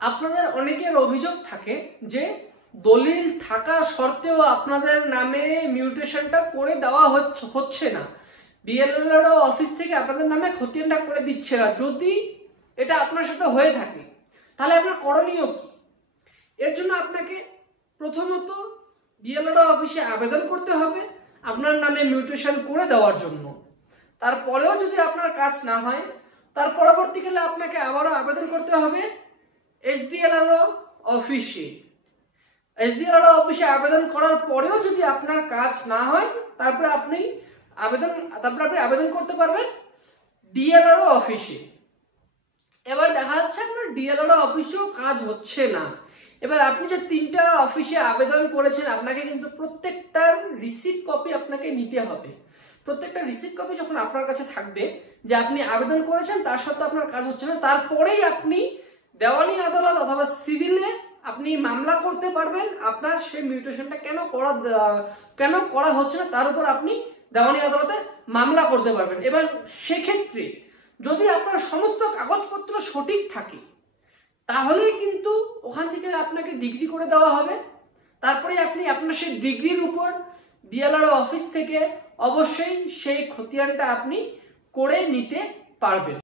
আপনাদের অনেকের অভিযোগ থাকে যে দলিল থাকা সত্ত্বেও আপনাদের নামে মিউটেশনটা করে দেওয়া হচ্ছে না, বিএলআরও অফিস থেকে আপনাদের নামে খতিয়ানটা করে দিচ্ছে না। যদি এটা আপনার সাথে হয়ে থাকে তাহলে আপনার করণীয় কি? এর জন্য আপনাকে প্রথমত বিএলআরও অফিসে আবেদন করতে হবে আপনার নামে মিউটেশন করে দেওয়ার জন্য। তারপরেও যদি আপনার কাজ না হয়, তার পরবর্তীকালে আপনাকে আবারও আবেদন করতে হবে এসডিএলআরও অফিসে। এসডিএলআরও অফিসে আবেদন করার পরেও যদি আপনার কাজ না হয়, তারপরে আপনি আবেদন করতে পারবেন ডিএলআরও অফিসে। এবার দেখা যাচ্ছে আপনার ডিএলআরও অফিসেও কাজ হচ্ছে না। এবার আপনি যে 3টা অফিসে আবেদন করেছেন, আপনাকে কিন্তু প্রত্যেকটার রিসিপ্ট কপি আপনাকে নিতে হবে। প্রত্যেকটা রিসিপ্ট কপি যখন আপনার কাছে থাকবে যে আপনি আবেদন করেছেন, তার সত্ত্বেও আপনার কাজ হচ্ছে না, তারপরেই আপনি দেওয়ানি আদালত অথবা সিভিলে আপনি মামলা করতে পারবেন। আপনার সেই মিউটেশনটা কেন করা হচ্ছে না তার উপর আপনি দেওয়ানি আদালতে মামলা করতে পারবেন। এবার সেক্ষেত্রে যদি আপনার সমস্ত কাগজপত্র সঠিক থাকে, তাহলেই কিন্তু ওখান থেকে আপনাকে ডিগ্রি করে দেওয়া হবে। তারপরে আপনি আপনার সেই ডিগ্রির উপর বিএলআরও অফিস থেকে অবশ্যই সেই খতিয়ানটা আপনি করে নিতে পারবেন।